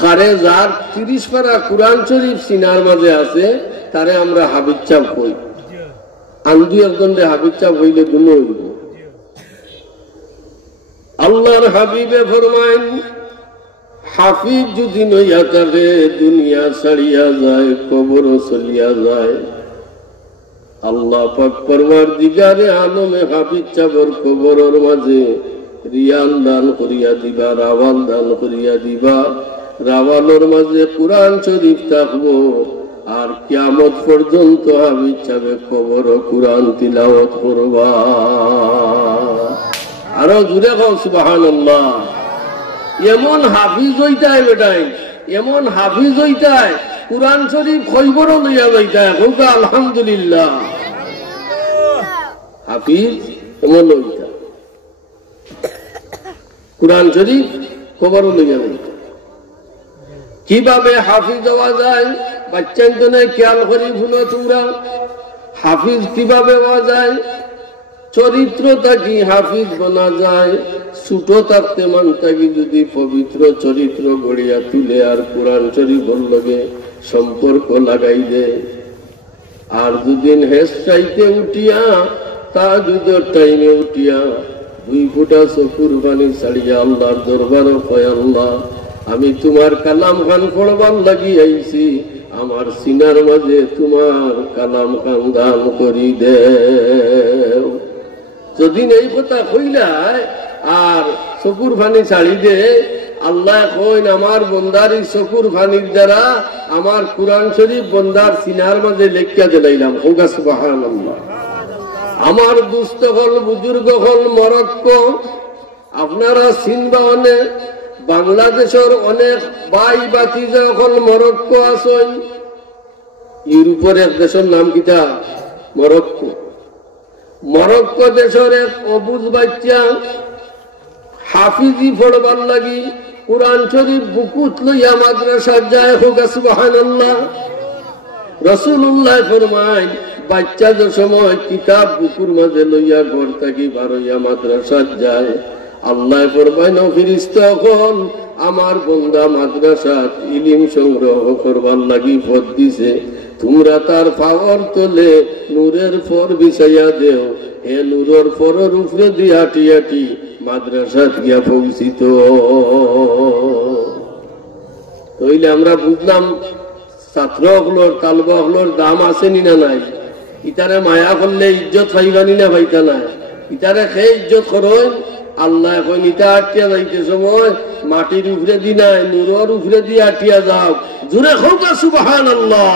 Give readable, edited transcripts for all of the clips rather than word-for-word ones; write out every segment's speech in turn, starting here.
কারে যার 30 পারা কুরআন শরীফ সিনার মাঝে আছে তারে আমরা হাফিজ চাপ কই। আন্দু একজনরে হাফিজ চাপ হইলে গুণ হইব। আল্লাহর হাবিবে ফরমাইন, হাফিজ যদি নইয়া থাকে দুনিয়া ছাড়িয়া যায়, কবরও চলিয়া যায়। আল্লাহ পাক পরওয়ারদিগারে আলমে হাফিজ চাপর কবরের মাঝে রিয়াল দান করিয়া দিবা, রাওয়াল দান করিয়া দিবা। রাওয়ালের মাঝে কুরআন শরীফ থাকবো, আর কিয়ামত পর্যন্ত হাফিজ চাপে কবর কুরআন তিলাওয়াত করবা। আরো জুড়ে কও সুবহানাল্লাহ। এমন হাফিজ হইতায় বেটাই, এমন হাফিজ হইতায় কুরআন শরীফ খৈবরও লইয়া যাইতায়। হোকা আলহামদুলিল্লাহ। হাফিজ এমন হইতা কুরআন শরীফ খবরও লইয়া যাইতা। কিভাবে হাফিজ হওয়া যায় বাচ্চার জন্য খেয়াল করি শুনো তোমরা। হাফিজ কিভাবে হওয়া যায়? চরিত্র থাকি হাফিজ বনা যায়। ছোট থাকতে মান থাকি যদি পবিত্র চরিত্র গড়িয়া তুলে আর কুরআন শরীফের লগে সম্পর্ক লাগাই দে, আর দুদিন হেস চাইতে উঠিয়া তা যদি টাইমে উঠিয়া 2 ফুটা চকুর পানি ছাড়িয়া আল্লাহর দরবার কয়, আল্লাহ আমি তোমার কালাম খান পড়বার লাগি আইছি, আমার সিনার মাঝে তোমার কালাম খান দান করি দে। যদি এই কথা কইলায় আর চকুর পানি ছাড়ি দে, আল্লাহ কইন আমার বন্দার এই চকুর পানির দ্বারা আমার কুরআন শরীফ বন্দার সিনার মাঝে লেখিয়া দিলাইলাম। হোগা সুবহানাল্লাহ। আমার দুস্থ হল বুজুর্গ হল মরক্কো, আপনারা চিনবা অনেক। বাংলাদেশের অনেক ভাই বাতিজা হল মরক্কো আছেন। ইউরোপের এক দেশের নাম কিটা? মরক্কো। মরক্কো দেশের এক অবুজ বাচ্চা হাফিজি পড়বার লাগি কুরআন শরীফ বুকুত লইয়া মাদ্রাসা যায়। হোগা সুবহানাল্লাহ। রাসূলুল্লাহ ফরমায়, বাচ্চা যে সময় কিতাব বুকুর মাঝে লইয়া ঘর থাকি বারইয়া মাদ্রাসা যায়, আল্লাহ ফরমায় ফেরেশতা হল আমার বন্দা মাদ্রাসাত ইলম সংগ্রহ করবার লাগি পথ দিছে, তোমরা তার পাওয়ার তলে নূরের ফর বিছাইয়া দেও। এ নূরের ফরের উপরে দিয়ে হাঁটি হাঁটি মাদ্রাসাত গিয়া পৌঁছিত। তইলে আমরা বুঝলাম ছাত্র হলোর তালবা হলোর দাম আছে নি না নাই। ইতারে মায়া করলে ইজ্জত পাইবানি না পাইতা নাই। ইতারে সেই ইজ্জত করই। আল্লাহ এখন ইটা আটিয়া যাইতে সময় মাটির উপরে দি নাই, নূরের উপরে দিয়ে আটিয়া যাও। জুড়ে হোকা সুবহানাল্লাহ।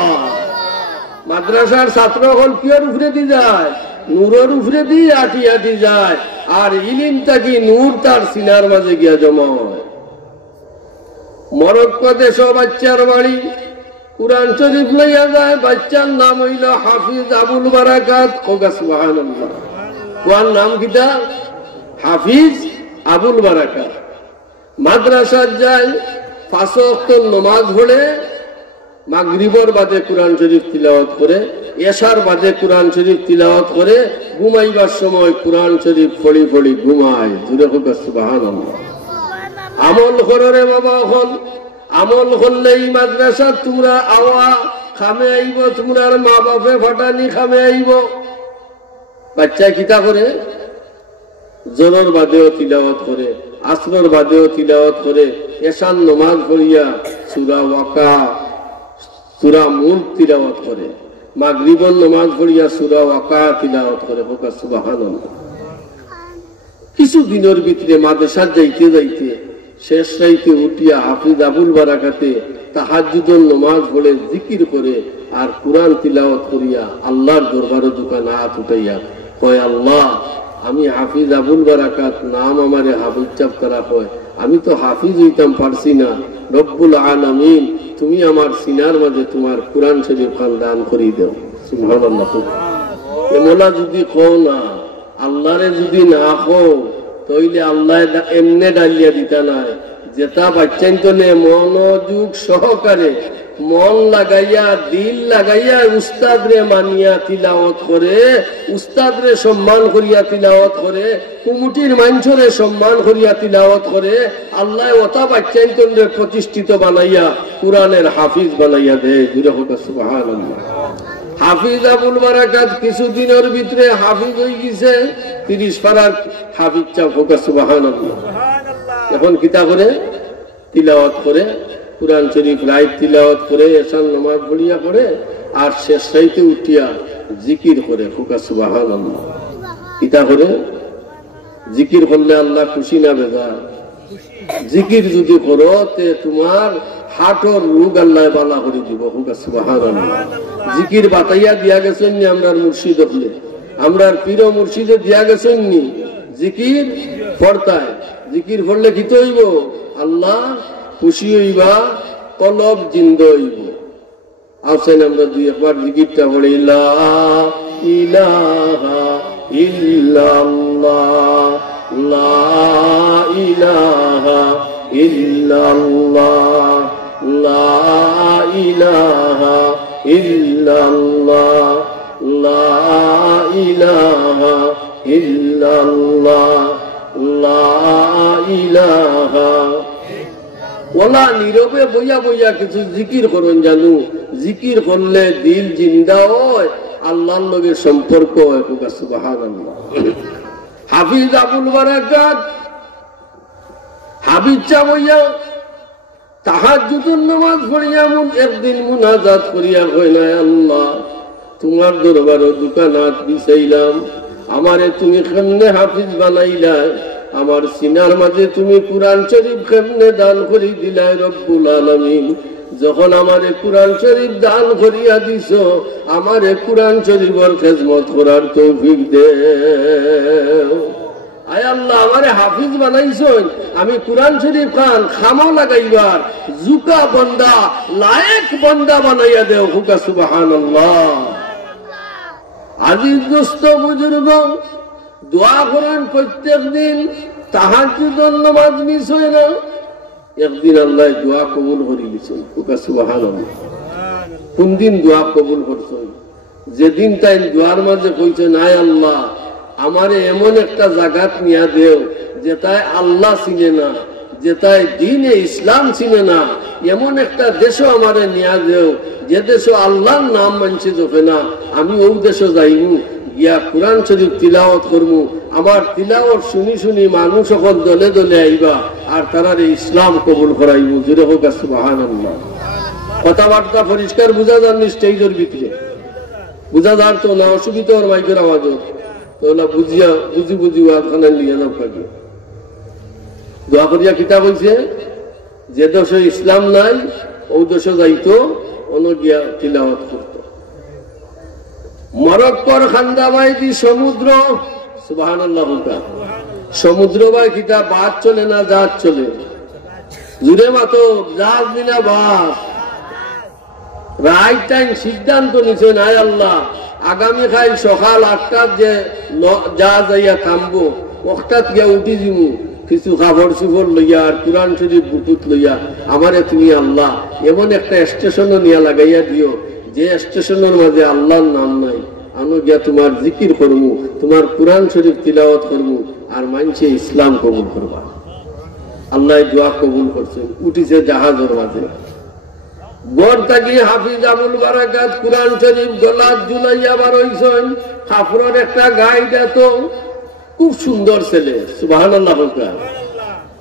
মাদ্রাসার ছাত্র হল কিয়র উপরে দি যায়? নূরের উপরে দিয়ে আটি আটি যায়, আর ইলিম থাকি নূর তার সিনার মাঝে গিয়া জমা হয়। মরক্কো দেশ বাচ্চার বাড়ি কুরআন শরীফ লইয়া যায়। বাচ্চার নাম হইল হাফিজ আবুল বারাকাত। হোকা সুবহানাল্লাহ। কোন নাম কিটা? হাফিজ আবুল বারাকাত। মাদ্রাসা যায়, 5 ওয়াক্ত নামাজ পড়ে, মাগরিবর বাদে কুরআন শরীফ তিলাওয়াত করে, এশার বাদে কুরআন শরীফ তিলাওয়াত করে, ঘুমাইবার সময় কুরআন শরীফ পড়ি পড়ি ঘুমায়। জুড়ে হোক সুবহানাল্লাহ। আমল করো রে বাবা। হল আমল করলে এই মাদ্রাসা তোমরা আওয়া খামে আইব, তোমরা মা বাপে ফাটানি খামে আইব। বাচ্চা কিতা করে? জোরের বাদেও তিলাওয়াত করে, আসরের বাদেও তিলাওয়াত করে, এশার নামাজ পড়িয়া সূরা ওয়াকা সূরা মুলক তিলাওয়াত করে, মাগরিবের নামাজ পড়িয়া সূরা ওয়াকা তিলাওয়াত করে। হোক সুবহানাল্লাহ। কিছু দিনের ভিতরে মাদ্রাসা যাইতে যাইতে শেষ রাইতে উঠিয়া হাফিজ আবুল বারাকাতে তাহাজ্জুদের নামাজ পড়ে জিকির করে আর কুরআন তিলাওয়াত করিয়া আল্লাহর দরবারে দোকান হাত উঠাইয়া কয়, আল্লাহ আমি হাফিজ আবুল বারাকাত, নাম আমারে হাফিজ চাপ করা হয়, আমি তো হাফিজ হইতাম পারছি না। রব্বুল আলামিন তুমি আমার সিনার মাঝে তোমার কুরআন শরীফ খান দান করি দাও। সুবহানাল্লাহ। এমলা যদি কও না, আল্লাহরে যদি না কও, তইলে আল্লাহ এমনে ডালিয়া দিতা নাই। যেটা বাচ্চাইতনে মনোযোগ সহকারে মন লাগাইয়া দিল লাগাইয়া উস্তাদরে মানিয়া তিলাওয়াত করে, উস্তাদরে সম্মান করিয়া তিলাওয়াত করে, কুমুটির মাঞ্ছরে সম্মান করিয়া তিলাওয়াত করে, আল্লাহ ওটা বাচ্চাইতনে প্রতিষ্ঠিত বানাইয়া কুরআনের হাফিজ বানাইয়া দেয়। সুবহানাল্লাহ। হাফিজ আবুল বারাকাত কিছুদিনের ভিতরে হাফিজ হয়ে গেছে, 30 পারার হাফিজ চাপ হোক। সুবহানাল্লাহ। এখন কিতা করে তিলাওয়াত করে, কুরআন শরীফ রাইত তিলাওয়াত করে, এশার নামাজ পড়িয়া পড়ে, আর শেষ রাইতে উঠিয়া জিকির করে। সুবহানাল্লাহ। কিতা করে জিকির করলে আল্লাহ খুশি না বেজার? জিকির যদি করো তে তোমার হার্টর রোগ আল্লাহ বালা করে দিব। সুবহানাল্লাহ। জিকির বাতাইয়া দিয়া গেছেন নি আমরার মুর্শিদ হলে, আমরার পীর মুর্শিদে দিয়া গেছেন নি জিকির পড়তায়। জিকির পড়লে কি তো হইব? আল্লাহ খুশি হইবা, কলব জিন্দ হইব। আসেন আমরা দুই একবার জিকিরটা পড়ি। লা ইলাহা ইল্লাল্লাহ, লা ইলাহা ইল্লাল্লাহ, লা ইলাহা ইল্লাল্লাহ, লা ইলাহা ইল্লাল্লাহ, লা ইলাহা। ওলা নীরবে বইয়া বইয়া কিছু জিকির করুন জানু। জিকির করলে দিল জিন্দা হয়, আল্লাহর লগে সম্পর্ক হয়। সুবহানাল্লাহ। হাফিজ আবুল বারাকাত হাফিজ চা বইয়া তাহাজ্জুদের নামাজ পড়িয়া একদিন মুনাজাত করিয়া কই না, আল্লাহ তোমার দরবারে দোকানাত বিছাইলাম, আমারে তুমি কেমনে হাফিজ বানাইলা, আমার সিনার মাঝে তুমি কুরআন শরীফ কেমনে দান করি দিলাই রব্বুল আলামিন। যখন আমারে কুরআন শরীফ দান করিয়া দিছ, আমারে কুরআন শরীফের খেদমত করার তৌফিক দেও। আয় আল্লাহ আমারে হাফিজ বানাইছেন, আমি কুরআন শরীফ খান খামো লাগাইবার জুকা বন্দা লায়েক বন্দা বানাইয়া দেও। সুবহানাল্লাহ। আজিজ দোস্ত বুজুর্গ, দোয়া করেন প্রত্যেক দিন, তাহাজ্জুদের নামাজ মিস হয় না। একদিন আল্লাহ দোয়া কবুল করে দিয়েছেন। সুবহানাল্লাহ। কোন দিন দোয়া কবুল করছেন? যেদিন তাই দোয়ার মাঝে কইছেন, আয় আল্লাহ আমারে এমন একটা জায়গাত নিয়া দেও যেটায় আল্লাহ চিনে না, যেটায় দ্বীনে ইসলাম চিনে না, এমন একটা দেশও আমারে নিয়া দেও যে দেশে আল্লাহর নাম মানছে জপে না। আমি ওই দেশে যাইমু, গিয়া কুরআন শরীফ তিলাওয়াত করবো। আমার তিলাওয়াত শুনি শুনি মানুষ সকল দলে দলে আইবা, আর তারারে ইসলাম কবুল করাইব। জুড়ে হোক সুবহানাল্লাহ। কথাবার্তা পরিষ্কার বুঝা যাননি? স্টেজের ভিতরে বুঝা যার তো না, অসুবিধা ওর মাইকের আওয়াজ তোলা বুঝিয়া বুঝি বুঝি ওখানে নিয়ে যাও। কাজে দোয়া করিয়া কিতাব হয়েছে, যে দেশে ইসলাম নাই ওই দেশে যাইতো, অন্য গিয়া তিলাওয়াত করত। মরক্কোর খান্দাবাইদি সমুদ্র। সুবহানাল্লাহ। সমুদ্র বাই কিতা বাদ চলে না জাহাজ চলে? জুড়ে মাতো জাহাজ দিনা বাস। রাইট টাইম সিদ্ধান্ত নিছেন, আয় আল্লাহ আগামীকাল সকাল 8টার যে জাহাজ আইয়া থামবো, ওটাত গিয়া উঠি দিমু, কিছু কাপড় চুপড় লইয়া আর কুরআন শরীফ বুকুত লইয়া আমারে তুমি আল্লাহ এমন একটা স্টেশনও নিয়া লাগাইয়া দিও যে স্টেশনের মাঝে আল্লাহর নাম নাই। আমি গিয়া তোমার জিকির করবো, তোমার কুরআন শরীফ তিলাওয়াত করবো, আর মানছে ইসলাম কবুল করবা। আল্লাহ দোয়া কবুল করছেন। উঠিছে জাহাজের মাঝে। গড় থাকি হাফিজ আবুল বারাকাত কুরআন শরীফ গলাত ঝুলাইয়া বার হইছেন। কাপড়ের একটা গাইড, তো খুব সুন্দর ছেলে। সুবহানাল্লাহ।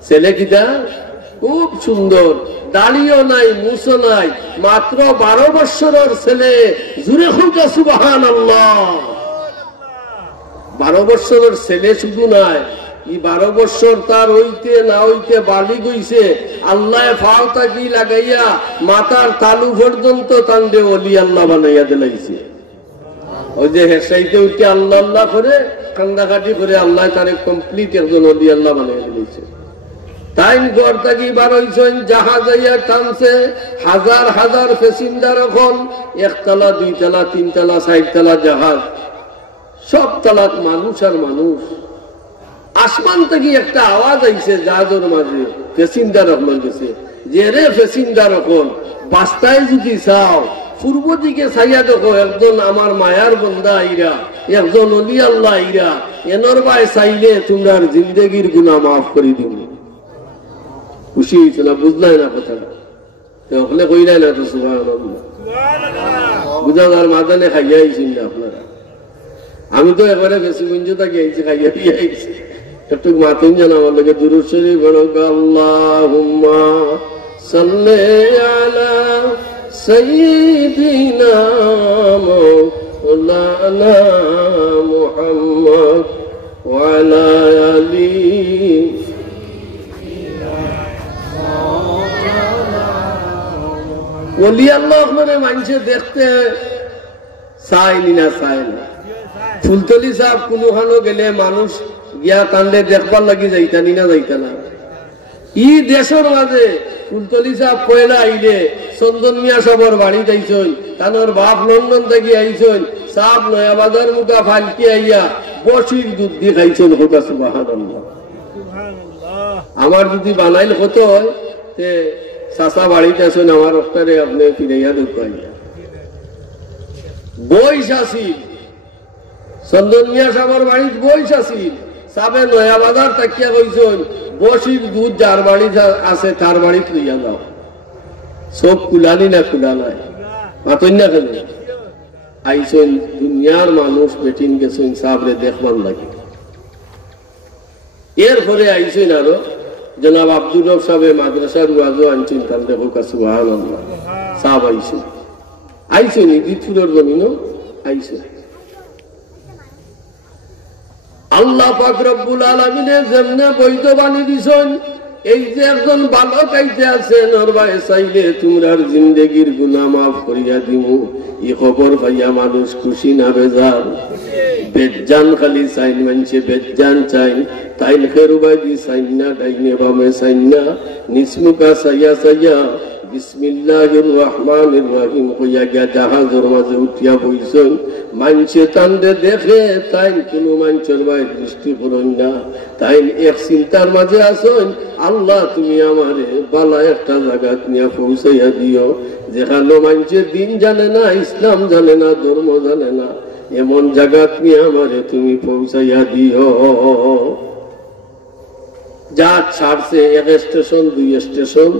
ছেলে কিটা খুব সুন্দর, দাড়িও নাই, মুছও নাই, মাত্র 12 বছরের ছেলে। জুড়ে খুঁজা সুবহানাল্লাহ। 12 বছরের ছেলে শুধু নাই, 12 বছর তার হইতে না হইতে বালি গইছে। আল্লাহ ফাও তাকি লাগাইয়া মাথার তালু পর্যন্ত তান্ডে ওলি আল্লাহ বানাইয়া দিলাইছে। ওই যে হেসাইতে উঠে আল্লাহ আল্লাহ করে কান্দাকাটি করে আল্লাহ তারে কমপ্লিট একজন ওলি আল্লাহ বানাইয়া দিলাইছে। তাই ঘর থাকি বার হইছেন, জাহাজ আইয়া টানছে, হাজার হাজার প্যাসেঞ্জার। এখন 1 তলা 2 তলা 3 তলা 4 তলা জাহাজ, সব তলাত মানুষ আর মানুষ। আসমান থেকে একটা আওয়াজ আইছে জাহাজের মাঝে, ফেসিন্দা রহমান গেছে যে রে ফেসিন্দা রকম বাস্তায় যদি চাও পূর্ব দিকে চাইয়া দেখো একজন আমার মায়ার বন্দা আইরা, একজন অলি আল্লাহ আইরা, এনর ভাই চাইলে তোমরার জিন্দগির গুনাহ মাফ করে দিব। খুশি হয়েছে না? বুঝলাই না কথাটা? ওখানে কইলাই না তো সুবহানাল্লাহ, বুঝার মাদানে খাইয়া আইছেন না আপনারা? আমি তো একবারে বেশি গুঞ্জ থাকি আইছি, খাইয়া দিয়ে আইছি। একটু মাতুন জানা আমার লোকে দুরূদ শরীফ পড়ো, আল্লাহুম্মা সাল্লি আলা সাইয়্যিদিনা মাওলানা মুহাম্মদ ওয়া আলা আলিহি। ওলি আল্লাহ মানে মানুষে দেখতে চাইনি না, চায় না। ফুলতলি সাহেব কোনখানো গেলে মানুষ গিয়া কান্দে দেখবার লাগি যাইতানি না, যাইতা না। ই দেশের মাঝে ফুলতলি সাহেব পয়লা আইলে চন্দন মিয়া সবর বাড়ি যাইছেন, তানোর বাপ লন্ডন থেকে আইছেন, সাপ নয়া বাজার মুখা ফালকি আইয়া বসির দুধ দিয়ে খাইছেন। হোকা সুবহানাল্লাহ। আমার যদি বানাইল হতো তে চাচা বাড়িতে আছেন আমার অক্টারে আপনি ফিরাইয়া ঢুকাই বইস আসিল, চন্দন মিয়া সাগর বাড়ির বইস আসিল, সাবে নয়া বাজার তাকিয়া কইছেন বসির দুধ যার বাড়ি আছে তার বাড়ি লইয়া যাও। সব কুলানি না কুলা নাই, মাতন না কেন আইছেন দুনিয়ার মানুষ বেটিন গেছেন সাবরে দেখবার লাগে। এরপরে আইছেন আরো জনাব আব্দুল রব সাহেব মাদ্রাসার ওয়াজও আনছেন, তার দেখো সুবহানাল্লাহ সাহেব আইছেন, আইছেন ইদিতপুরের জমিনও আইছেন। আল্লাহ পাক রব্বুল আলামিনে যেমনে বৈধ বাণী দিছেন, এই যে একজন বালক আইতে আছেন ওর ভাই চাইলে তোমরার জিন্দেগির গুনাহ মাফ করিয়া দিমু, এই খবর পাইয়া মানুষ খুশি না বেজার? বেজ্জান খালি চাইন, মানছে বেজ্জান চাই, তাইল খেরুবাজি চাইন না, ডাইনে বামে চাইন না, নিসমুকা চাইয়া চাইয়া বিসমিল্লাহির রহমানির রহিম কইয়া গিয়া জাহাজের মাঝে উঠিয়া বইছেন। মানছে তান্ডে দেখে তাই কোনো মানুষের ভাই দৃষ্টি করেন না, তাই এক চিন্তার মাঝে আসেন, আল্লাহ তুমি আমারে বালা একটা জায়গা নিয়ে পৌঁছাইয়া দিও যেখানে মানুষের দিন জানে না, ইসলাম জানে না, ধর্ম জানে না, এমন জায়গা নিয়ে আমারে তুমি পৌঁছাইয়া দিও। যা ছাড়ছে এক স্টেশন, 2 স্টেশন,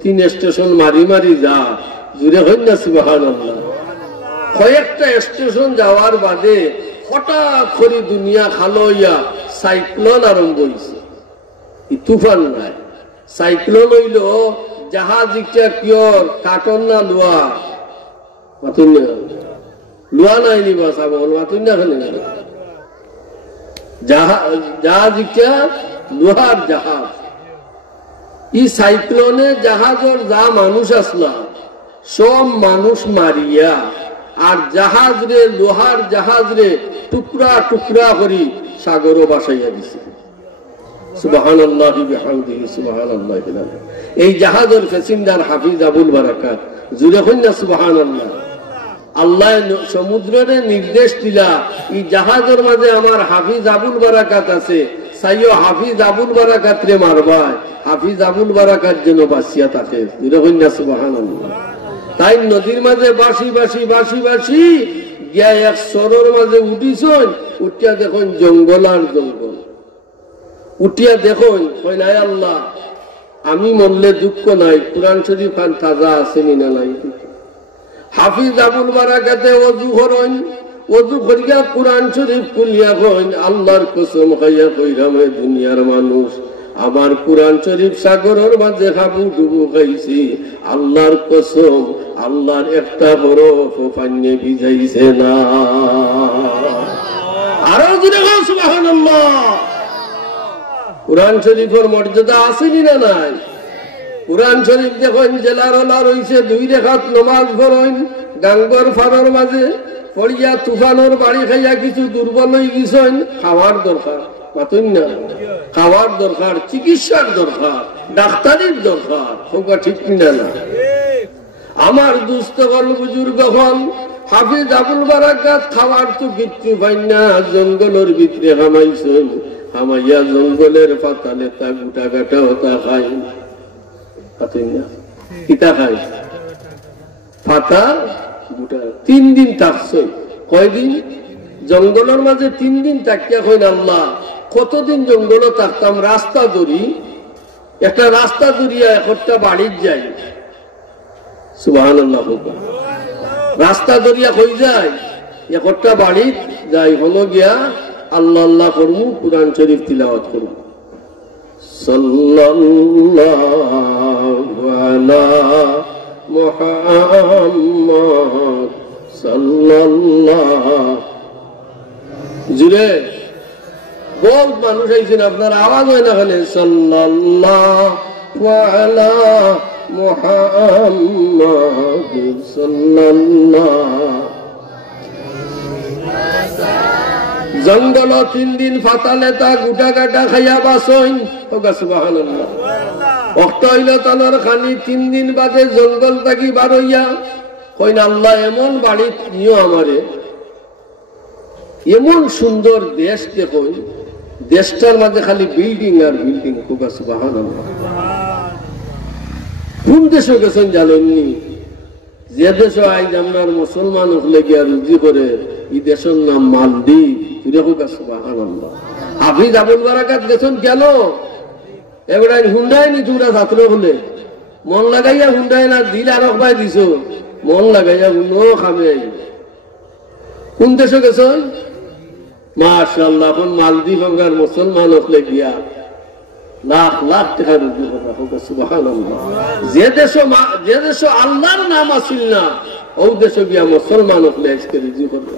3 স্টেশন মারি মারি যা জুড়ে হই না সুবহানাল্লাহ। কয়েকটা স্টেশন যাওয়ার বাদে হঠাৎ করে দুনিয়া খালো হইয়া সাইক্লোন আরম্ভ হয়েছে। তুফান নাই, সাইক্লোন হইল জাহাজ একটা কিয়র কাটন না লোয়া, মাতুন না লোয়া নাই নিবা সাবল মাতুন না খালি জাহাজ একটা লোহার জাহাজ। এই সাইক্লোনে জাহাজের যা মানুষ আসলা সব মানুষ মারিয়া আর জাহাজ রে, লোহার জাহাজ রে টুকরা টুকরা করি সাগরও বাসাইয়া দিছে। সুবহানাল্লাহি বিহামদিহি সুবহানাল্লাহি বিহামদিহি। এই জাহাজের প্যাসেঞ্জার হাফিজ আবুল বারাকাত, জুড়ে হই না সুবহানাল্লাহ। আল্লাহ সমুদ্রে নির্দেশ দিলা এই জাহাজের মাঝে আমার হাফিজ আবুল বারাকাত আছে, সাইও হাফিজ আবুল বারাকাত রে মারবাই, হাফিজ আবুল বারাকাত যেন বাঁচিয়া থাকে। সুবহানাল্লাহ। তাই নদীর মাঝে বাসি বাসি বাসি বাসি গিয়া এক সরোর মাঝে উঠিছেন, উঠিয়া দেখুন জঙ্গল আর জঙ্গল, উঠিয়া দেখুন কই নাই আল্লাহ আমি মরলে দুঃখ নাই, কুরআন শরীফ খান তাজা আছে না নাই। হাফিজ আবুল বারাকাতে ওযু করেন, ওযু করিয়া কুরআন শরীফ খুলিয়া কইন আল্লাহর কসম খাইয়া কইরাম হে দুনিয়ার মানুষ, আমার কুরআন শরীফ সাগরের মাঝে হাবু ডুবু খাইছি, আল্লাহর কসম আল্লাহর একটা হরফ পানিতে ভিজাইছে না। আরো জোরে বল সুবহানাল্লাহ। কুরআন শরীফের মর্যাদা আছে না নাই? কুরআন শরীফ দেখুন জেলার ওলা রইছে, 2 রাকাত নামাজ পড়েন গাঙ্গর ফারর মাঝে পড়িয়া তুফানোর বাড়ি খাইয়া কিছু দুর্বল হয়ে গেছেন, খাওয়ার দরকার, মাতুন না খাওয়ার দরকার, চিকিৎসার দরকার, ডাক্তারের দরকার, হোকা ঠিক কিনা না? আমার দুস্থ গল বুজুর্গ হন হাফিজ আবুল বারাকাত খাওয়ার তো কিচ্ছু পাই না, জঙ্গলের ভিতরে হামাইছেন, আমাইয়া জঙ্গলের পাতালে তা গুটা গাটা হতা খাই কিতা খাই পাতা গুটা 3 দিন থাকছে কয়দিন জঙ্গলের মাঝে 3 দিন থাকিয়া কইন আল্লাহ কতদিন জঙ্গল থাকতাম রাস্তা ধরি একটা রাস্তা ধরিয়া একটা বাড়ির যাই সুবহানাল্লাহ রাস্তা ধরিয়া কই যায় একটা বাড়ি যাই হলো গিয়া আল্লাহ আল্লাহ করবো কুরআন শরীফ তিলাওয়াত করবো সাল্লাল্লাহু আলা মুহাম্মদ সাল্লাল্লাহু জুরে বহুত মানুষ আইছেন আপনার আওয়াজ হয় না খালি সাল্লাল্লাহু আলা মুহাম্মদ সাল্লাল্লাহু জঙ্গল 3 দিন ফাতালে তা গুটা গাটা খাইয়া বাসইন সুবহানাল্লাহ ওয়াক্ত হইল তানোর খানি 3 দিন বাদে জঙ্গল থাকি বার হইয়া কইন আল্লাহ এমন বাড়ি নিও আমারে এমন সুন্দর দেশ দেখো দেশটার মাঝে খালি বিল্ডিং আর বিল্ডিং সুবহানাল্লাহ কোন দেশে গেছেন জানেননি যে দেশে আজ আপনার মুসলমান হলে গিয়া রুজি করে এই দেশের নাম মালদ্বীপ সুবহানাল্লাহ হাফিজ আবুল বারাকাত গেছেন কেন এবারে হুন্ডাই নি তোরা ছাত্র হলে মন লাগাইয়া হুন্ডাই না দিল আর ভাই দিছ মন লাগাইয়া হুনো খাবে কোন দেশে গেছেন মাশাআল্লাহ কোন মালদ্বীপ আর মুসলমান হলে গিয়া লাখ লাখ টাকা রুজি করে সুবহানাল্লাহ যে দেশ আল্লাহর নাম আসিল না ও দেশে গিয়া মুসলমান হলে আজকে রুজি করবে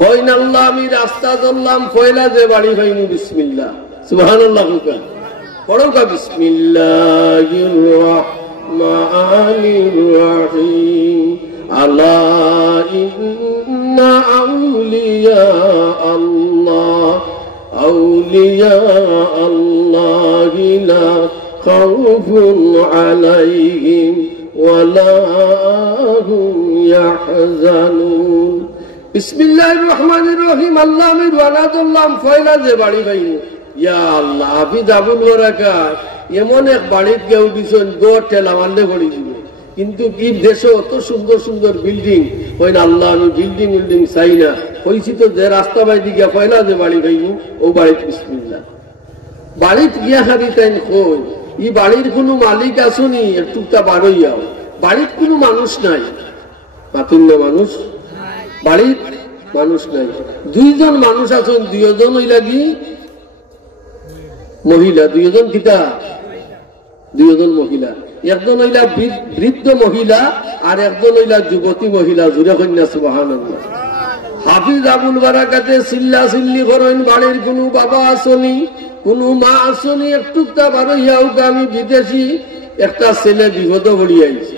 কইন আল্লাহ আমি রাস্তা ধরলাম পয়লা যে বাড়ি ভাইনি বিসমিল্লাহ সুবহানাল্লাহ পড়ো কা বিসমিল্লাহির রাহমানির রাহিম আলা ইন্না আউলিয়া আল্লাহ লা খাউফুন আলাইহিম ওয়ালা হুম ইয়াহজানুন বিসমিল্লাহির রহমানির রহিম আল্লাহ আমি ওয়ালা দিলাম পয়লা যে বাড়ি ভাইনি ইয়া আল্লাহ হাফিজ আবুল বারাকাত এমন এক বাড়িতে কেউ দিছেন দৌড় ঠেলা মারলে পড়ে যাবে কিন্তু কি দেশে অত সুন্দর সুন্দর বিল্ডিং কইন আল্লাহ আমি বিল্ডিং চাই না কইছি তো যে রাস্তা বাইদি গিয়া পয়লা যে বাড়ি ভাইনি ও বাড়িতে বিসমিল্লাহ বাড়িতে গিয়া খাবি তাই কই এই বাড়ির কোনো মালিক আসুনি একটুটা বার হইয়াও বাড়িতে কোনো মানুষ নাই মাতুল্য মানুষ বাড়ির মানুষ নাই 2 জন মানুষ আছেন 2 জন হইলা কি মহিলা 2 জন কিতা 2 জন মহিলা একজন হইলা বৃদ্ধ মহিলা আর একজন হইলা যুবতী মহিলা জুড়ে কন্যা সুবহানাল্লাহ হাফিজ আবুল বারাকাতে চিল্লা চিল্লি করেন বাড়ির কোনো বাবা আসনি কোনো মা আসনি একটুটা বারো ইয়াও আমি বিদেশি একটা ছেলে বিপদ পড়ি আইছে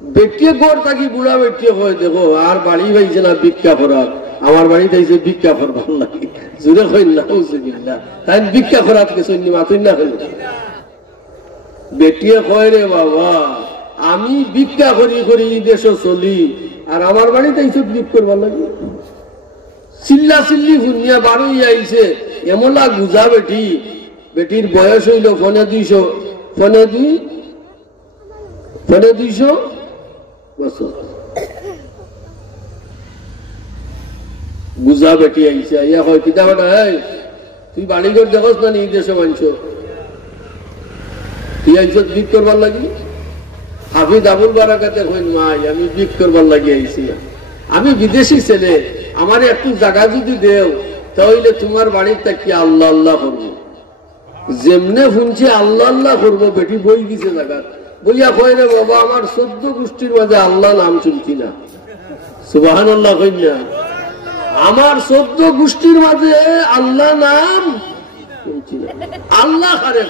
বেটিয়ে গড় থাকি বুড়া বেটিয়ে হয় দেখো আর বাড়ি পাইছে না ভিক্ষা করার আমার বাড়িতে আইছে ভিক্ষা করবার লাগে জুড়ে কই না হুজুবিল্লাহ তাই ভিক্ষা করার কিছু মাতুই না হইল বেটিয়ে কয় রে বাবা আমি ভিক্ষা করি করি দেশ চলি আর আমার বাড়িতে আইছে ভিক্ষা করবার লাগে চিল্লা চিল্লি শুনিয়া বারোই আইছে এমলা গুজা বেটির বয়স হইল ফোনে 200 বুঝা বেটি আইছে ইয়া হয় কিতা বেটা তুই বাড়ি ঘর দেখস না এই দেশে মানছ তুই আইছ বিক করবার লাগি হাফিজ আবুল বারাকাতে কইন মাই আমি বিক করবার লাগি আইছি আমি বিদেশি ছেলে আমার একটু জায়গা যদি দেও তাহলে তোমার বাড়ির কি আল্লাহ আল্লাহ করবো যেমনে শুনছি আল্লাহ আল্লাহ করবো বেটি বই গেছে জায়গা বইয়া কয় রে বাবা আমার 14 গোষ্ঠীর মাঝে আল্লাহ নাম শুনছি না সুবহানাল্লাহ কই না আমার 14 গোষ্ঠীর মাঝে আল্লাহ নাম শুনছি না আল্লাহ কারে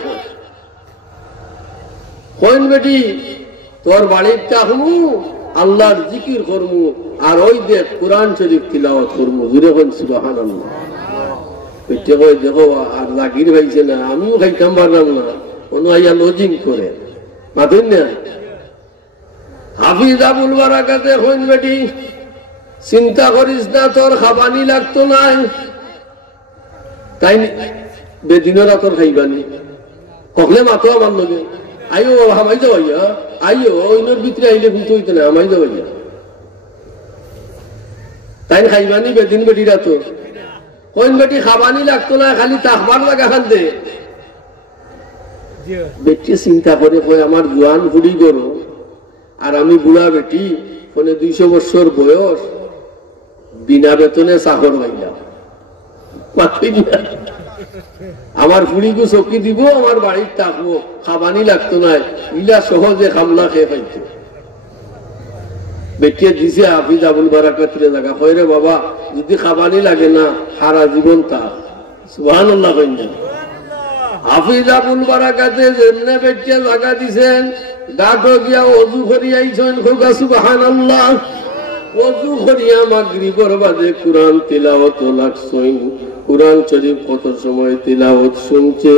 কইন বেটি তোর বাড়িটা হুমু আল্লাহর জিকির করমু আর ওই দেখ কোরআন শরীফ তিলাওয়াত করমু জুড়ে কোন সুবহানাল্লাহ বেটি কই দেখো আর লাগির ভাইছে না আমিও খাইতাম পারলাম না কোন আইয়া লজিং করে মাতুন না হাফিজ আবুল বারাকাতে কইন বেটি চিন্তা করিস না তোর খাবানি লাগতো নাই তাই বেদিনের রাতর খাইবানি কখলে মাতো আমার লগে আইও বাবা হামাই যাও আইয়া আইও ওইনোর ভিতরে আইলে কিন্তু হইতো না হামাই যাও আইয়া তাই খাইবানি বেদিন বেটি রাতো কোন বেটি খাবানি লাগতো না খালি তাকবার লাগা খান দে বেটি চিন্তা করে কয় আমার জোয়ান বুড়ি করো আর আমি বুড়া বেটি ফোনে 200 বছর বয়স বিনা বেতনে চাকর হইলাম আমার ফুড়িকে চকি দিব আমার বাড়ির থাকবো খাবানি লাগতো না ইলা সহজে খামলা খেয়ে খাইতো বেটিয়ে দিছে হাফিজ আবুল বারাকাতের জায়গা হয় রে বাবা যদি খাবানি লাগে না সারা জীবন তা সুবহানাল্লাহ কইনা হাফিজ আবুল বারাকাতে যেমনে বেটিয়ে জায়গা দিছেন গাটো গিয়া ওযু করি আইছেন খোকা সুবহানাল্লাহ ওযু করিয়া মাগরিবের বাদে কুরআন তিলাওয়াত লাগছই কুরআন শরীফ কত সময় তিলাওয়াত শুনছে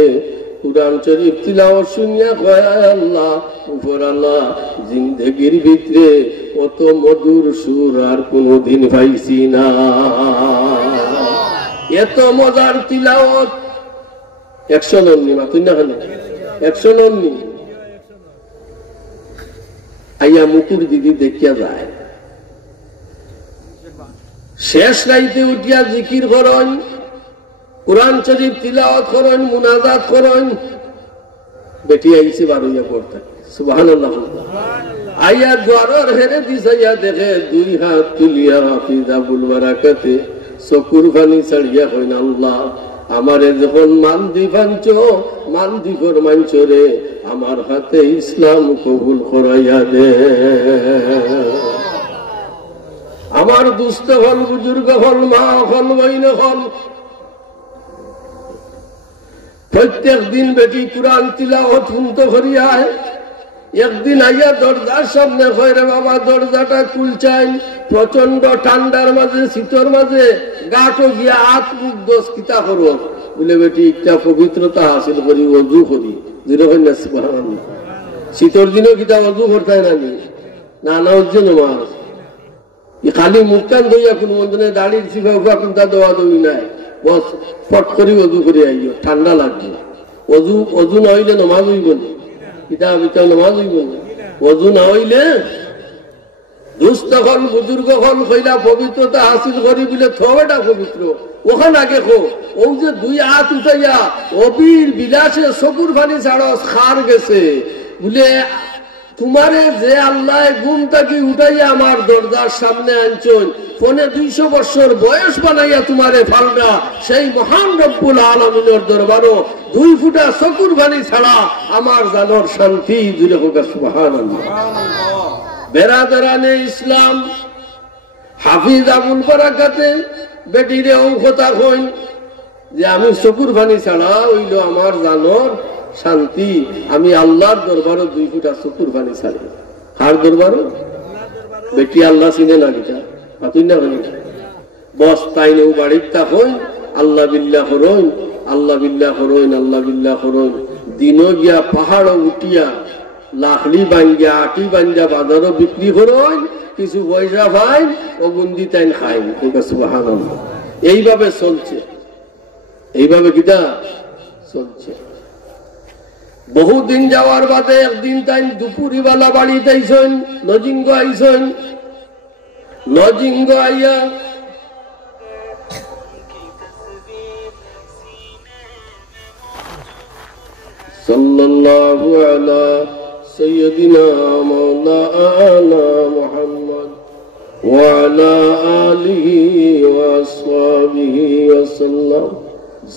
কুরআন শরীফ তিলাওয়াত শুনিয়া কয় আল্লাহ উপর আল্লাহ জিন্দেগির ভিতরে কত মধুর সুর আর কোনদিন পাইছি না এত মজার তিলাওয়াত 109 মাতুই না হলে 109 আইয়া মুকুর দিদি দেখিয়া যায় শেষ রাইতে উঠিয়া জিকির করেন কুরআন শরীফ তিলাওয়াত করেন মুনাজাত করেন বেটি আইছে বারইয়া পড়তে সুবহানাল্লাহ আইয়া দ্বারের হেরে দিছাইয়া দেখে 2 হাত তুলিয়া হাফিজ আবুল বারাকাতে চকুর পানি ছাড়িয়া কইন আল্লাহ আমারে যখন মালদ্বীপের মাঞ্চরে আমার হাতে ইসলাম কবুল করাইয়া দে আমার দুস্থ হল বুজুর্গ হল মা হল বইন হল প্রত্যেক দিন বেটি কুরআন তিলাওয়াত শুনতে করিয়ায় একদিন আইয়া দরজার সামনে কইরে বাবা দরজাটা খুলছাই প্রচন্ড ঠান্ডার মাঝে শীতর মাঝে গাটো গিয়া হাত মুখ দোষ কিতা করো বলে বেটি একটা পবিত্রতা হাসিল করি ওযু করি যেরকম না সুবহানাল্লাহ শীতর দিনও কিতা ওযু করতে না না ওযু নামাজ খালি মুখ কান ধইয়া কোন মন্দনে দাড়ির সিফা উফা কোনটা দেওয়া দেবি নাই বস ফট করি ওযু করে আইও ঠান্ডা লাগবে ওযু না হইলে নামাজ হইব না কিতাব ইতাও নামাজ হইব না ওযু না হইলে দুস্থ হল বুজুর্গ হল কইলা পবিত্রতা হাসিল করি বলে থবেটা পবিত্র ওখানে আগে খো ও যে 2 হাত উঠাইয়া অবির বিলাসে চকুর পানি ছাড়স খার গেছে বলে তোমারে যে আল্লাহ ঘুম থাকি উঠাইয়া আমার দরজার সামনে আনছেন ফোনে 200 বছর বয়স বানাইয়া তোমারে ফালনা সেই মহান রব্বুল আলামিনের দরবারও 2 ফুটা চকুর পানি ছাড়া আমার জানর শান্তি জুড়ে হোক সুবহানাল্লাহ বেরাদারানে ইসলাম হাফিজ আবুল বারাকাতে বেটিরে ও কথা কই যে আমি চকুর পানি ছাড়া হইল আমার জানর শান্তি আমি আল্লাহর দরবারও 2 ফুটা চকুর পানি ছাড়ি কার দরবারও বেটি আল্লাহ চিনে না কিটা পাতুই না হই বস তাই নেও বাড়ির তা হই আল্লাহ বিল্লাহ করইন আল্লাহ বিল্লাহ করইন আল্লাহ বিল্লাহ করইন দিনও গিয়া পাহাড় উঠিয়া লাখলি বাঙ্গিয়া আটি বাঙ্গিয়া বাজারও বিক্রি করইন কিছু পয়সা পাইন ও গুন্দি তাইন খাইন সুবহানাল্লাহ এইভাবে চলছে এইভাবে কিটা চলছে বহুদিন যাওয়ার বাদে একদিন তাই দুপুরিবেলা বাড়িতে আইসেন নজিঙ্গ আইসেন নজিঙ্গ আইয়া সাল্লাল্লাহু আলা সাইয়্যিদিনা মাওলানা মুহাম্মদ ওয়া আলা আলিহি ওয়া আসহাবিহি ওয়া সাল্লাম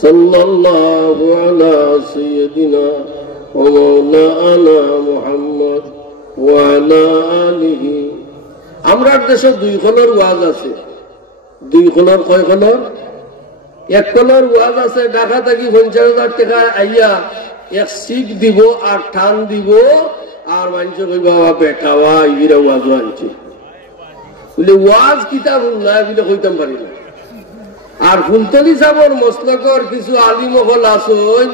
সাল্লাল্লাহু আলা সাইয়্যিদিনা আমরা দেশে 2 কলর ওয়াজ আছে 2 কলর কয় কলর 1 কলর ওয়াজ আছে ঢাকা থেকে 50,000 টাকা আইয়া এক শিখ দিব আর ঠান দিব আর মানুষ কইবা বেটাওয়া ইরা ওয়াজ আনছে বলে ওয়াজ কিতাব না বলে কইতাম পারি না আর ফুলতলি সাবর মসলকর কিছু আলিম হল আসন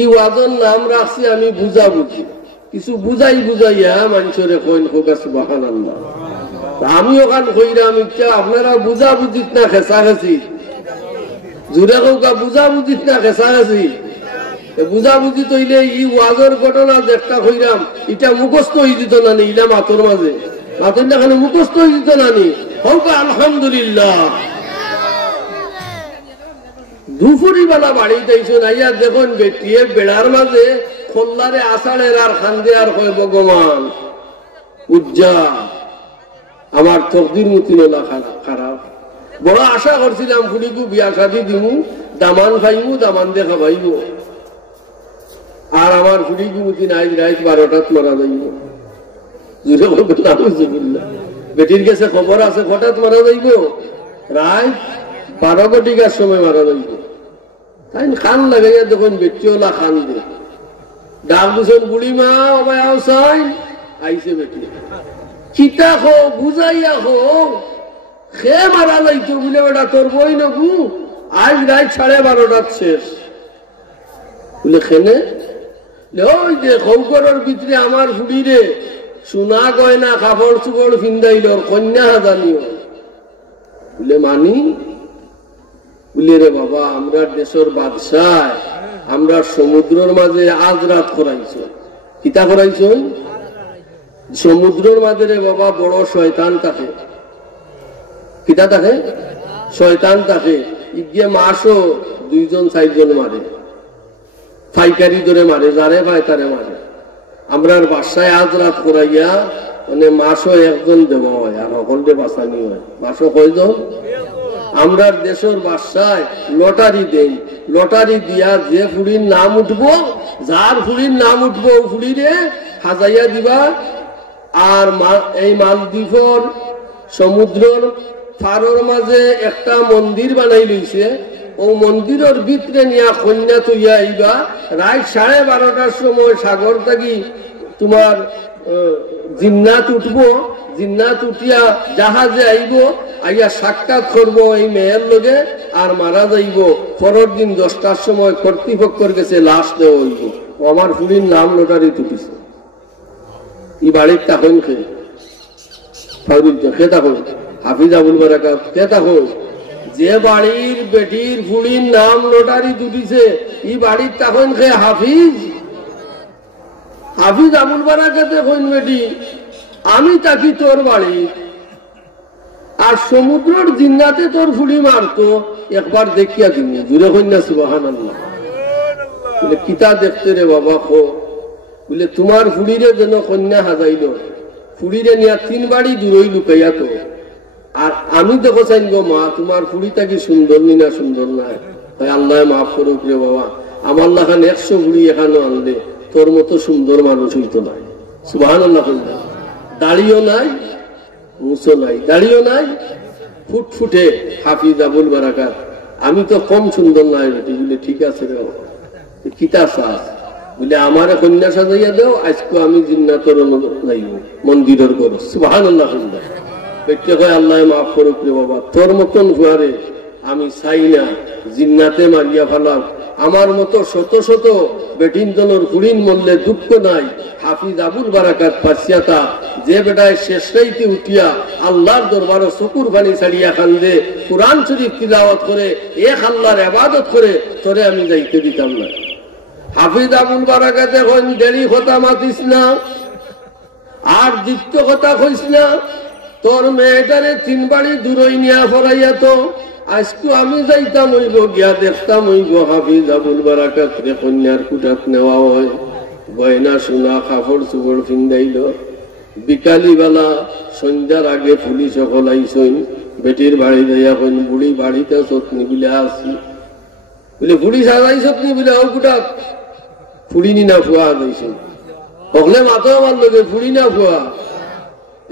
ই ওয়াজের নাম রাখছি আমি বুঝাবুঝি কিছু বুঝাইয়া মানুষের কইন খোকা সুবহানাল্লাহ আমি ওখান কইরাম ইচ্ছা আপনারা বুঝাবুঝিত না খেসাখেসি জুড়ে কৌকা বুঝা বুঝিত না খেসা গেছি বুঝা বুঝি তৈলে ই ওয়াজের ঘটনা যেটা কইরাম এটা মুখস্থ হয়ে যেত না নি ইলা মাতর মাঝে মাতর না খানে মুখস্থ হয়ে যেত না নি কৌকা আলহামদুলিল্লাহ দুপুরি বেলা বাড়িতে আইয়া দেখুন বেটিয়ে বেড়ার মাঝে খোল্লারে আষাঢ়ের আর খান্দে আর কয় ভগবান উজ্জা আমার তকদির মতিনলা খারাপ বড় আশা করছিলাম ফুলিকু বিয়া শাদি দিমু দামান খাইমু দামান দেখা পাইব আর আমার ফুলিকু মতিন আজ রাত 12টাত মারা যাইব জুড়ে বললাম বেটির কাছে খবর আছে হঠাৎ মারা যাইব রাত 12 ঘটিকার সময় মারা যাইব তাই খান লাগাইয়া দেখুন বেটিওলা খান দে ডাক দুজন বুড়ি মা অবাই আওসাই আইসে বেটি চিতা খো বুঝাইয়া খো খে মারা যাইতো বলে বেটা তোর বই নকু আজ রাত 12:30 শেষ বলে খেনে ওই যে খৌকরের ভিতরে আমার ফুড়ি রে সোনা গয়না কাপড় চুপড় ফিন্দাইল কন্যা হাজানিও বলে মানি বলে রে বাবা আমরা দেশের বাদশাহ আমরা সমুদ্রের মাঝে আজ রাত করাইছ কিতা করাইছ সমুদ্রের মাঝে রে বাবা বড় শয়তান থাকে কিতা থাকে শয়তান থাকে ইগিয়ে মাসও 2-4 জন মারে ফাইকারি ধরে মারে যারে পায় তারে মারে আমরার বাসায় আজ রাত করাইয়া মানে মাসও 1 জন দেওয়া হয় আর সকলকে বাঁচানি হয় মাসও কয়জন আমরার দেশের বাসায় লটারি দেই লটারি দিয়া যে ফুড়ির নাম উঠবো যার ফুড়ির নাম উঠবো ফুড়িরে হাজাইয়া দিবা আর এই মালদ্বীপের সমুদ্রের ফারোর মাঝে একটা মন্দির বানাই লইছে ও মন্দিরের ভিতরে নিয়া কন্যা তুইয়া আইবা রাত 12:30টার সময় সাগর থাকি তোমার জিন্নাত উঠবো জিন্নাত উঠিয়া জাহাজে আইব আইয়া সাক্ষাৎ করবো এই মেয়ের লগে আর মারা যাইব পরের দিন 10টার সময় কর্তৃপক্ষের কাছে লাশ দেওয়া হইব আমার ফুলির নাম লটারি তুটিছে এই বাড়ির তখন খেয়ে তখন হাফিজ আবুল বারাকাত কে তখন যে বাড়ির বেটির ফুলির নাম লটারি তুটিছে এই বাড়ির তখন খেয়ে হাফিজ হাফিজ আবুল বারাকাতে কইন বেটি আমি তাকি তোর বাড়ি আর সমুদ্রের জিন্নাতে তোর ফুলি মারতো একবার দেখিয়া দিনি জুড়ে কন্যা সুবহানাল্লাহ বলে কিতা দেখতে রে বাবা খো বলে তোমার ফুলিরে যেন কন্যা হাজাইল ফুলিরে নিয়া 3 বাড়ি দূরই লুকাইয়া তো আর আমি দেখো চাইন গো মা তোমার ফুলিটা কি সুন্দর নি না সুন্দর নাই আল্লাহ মাফ করুক রে বাবা আমার লাখান 100 ফুলি এখানে আনলে তোর মতো সুন্দর মানুষ হইতো নাই সুবহানাল্লাহ দাড়িও নাই মুছো নাই দাড়িও নাই ফুটফুটে হাফিজ আবুল বারাকাত আমি তো কম সুন্দর নাই বেটি বলে ঠিক আছে রে কিতা চাস বলে আমার কন্যা সাজাইয়া দেও আজকে আমি জিন্নাতের যাইব মন্দিরের ঘর সুবহানাল্লাহ বেটি কয় আল্লাহ মাফ করুক রে বাবা তোর মতন হুয়ারে আমি চাই না জিন্নাতে মারিয়া ফেলাম আমার মতো শত শত বেটিনজনের কুড়িন মূল্যে দুঃখ নাই হাফিজ আবুল বারাকাত পাশিয়াতা যে বেটায় শেষ রাইতে উঠিয়া আল্লাহর দরবারে চকুর পানি ছাড়িয়া কান্দে কুরআন শরীফ তিলাওয়াত করে এক আল্লাহর ইবাদত করে তোরে আমি যাইতে দিতাম না হাফিজ আবুল বারাকাতে কোন দেরি কথা মাতিস না আর দ্বিতীয় কথা কইস না তোর মেয়েটারে 3 বাড়ি দূরই নিয়া ফরাইয়া তো আজকে আমি যাইতাম হইব গিয়া দেখতাম হইব হাফিজ আবুল বারাকাত রে কন্যার কুটাত নেওয়া হয় গয়না সোনা কাপড় চুপড় ফিন্দাইল বিকালি বেলা সন্ধ্যার আগে ফুলি সকল আইসইন বেটির বাড়ি যাইয়া কইন বুড়ি বাড়িতে চটনি বলে আসি বলে বুড়ি সাজাই চটনি বলে ও কুটাত ফুড়ি নি না ফুয়া যাইছে হকলে মাতো আমার লোকে ফুড়ি না ফুয়া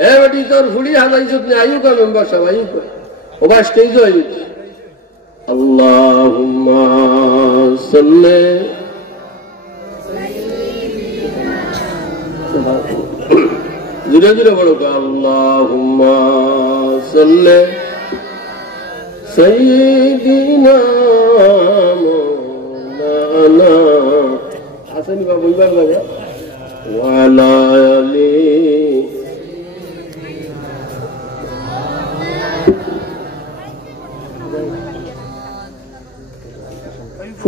এ বেটি তোর ফুড়ি হাজাই চটনি আইকা মেম্বার সাহেব আইকা ওবা স্টেজ আইব আল্লাহুম্মা সাল্লি ধীরে ধীরে বলো আল্লাহুম্মা সাল্লি সাইয়্যিদিনা মাওলানা হাসানি বাবু বলবার লাগে ওয়া আলা আলি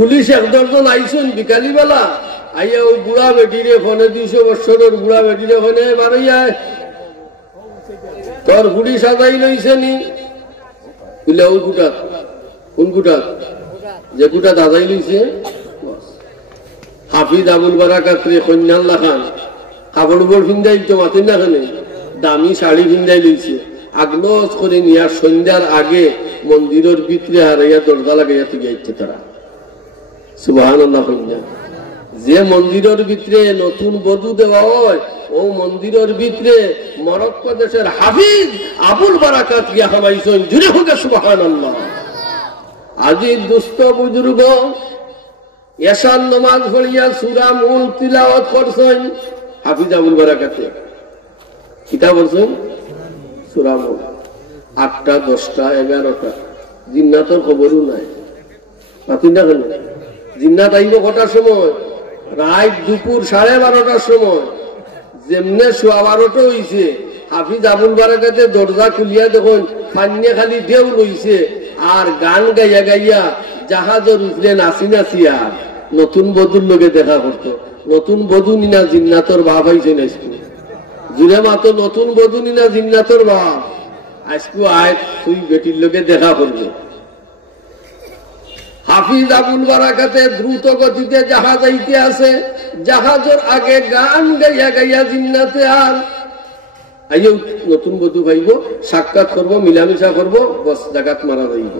পুলিশ 1 আইসুন বিকালি বেলা আইয়া ওই বুড়া বেটিরে ফোনে 200 বছরের বুড়া বেটিরে ফোনে বাড়াইয়া তোর বুড়ি সাজাই লইছে নি বলে ওই কুটাত কোন কুটাত যে কুটা দাদাই লইছে হাফিজ আবুল বারাকাত রে কন্যাল্লা খান কাপড় উপর ফিন্দাই তো মাতিন না খানে দামি শাড়ি ফিন্দাই লইছে আগ্নজ করে নিয়ে সন্ধ্যার আগে মন্দিরের ভিতরে হারাইয়া দরজা লাগাইয়া তুই যাইছে তারা সুবহানাল্লাহ। যে মন্দিরের ভিতরে নতুন বধূ দেওয়া হয় ও মন্দিরের ভিতরে মরক্কো দেশের হাফিজ আবুল বারাকাত গিয়া হামাইছেন জুড়ে হোক সুবহানাল্লাহ। আজি দুস্থ বুজুর্গ এশার নামাজ পড়িয়া সূরা মূল তিলাওয়াত করছেন হাফিজ আবুল বারাকাতে কিতাব বলছেন সূরা মূল 8টা 10টা 11টা জিন্নাতের খবরও নাই পাতিনা কেন জিন্নাত আইব কটার সময় রাত দুপুর 12:30টার সময় যেমনে 12:15 হইছে হাফিজ আবুল বারাকাতে দরজা খুলিয়া দেখুন ফান্নে খালি ঢেউ লইছে আর গান গাইয়া গাইয়া জাহাজের উপরে নাচি নাচি আর নতুন বধুর লোকে দেখা করতো নতুন বধু নিনা জিন্নাতর ভাব হয়েছে না জুড়ে মাতো নতুন বধু নিনা জিন্নাতর ভাব আজকু আয় তুই বেটির লোকে দেখা করবে। হাফিজ আবুল বারাকাতে দ্রুত গতিতে জাহাজ আইতে আছে জাহাজের আগে গান গাইয়া গাইয়া জিন্নাতে আর আইও নতুন বধু ভাইব সাক্ষাৎ করবো মিলামিশা করবো বস জাগাত মারা যাইব।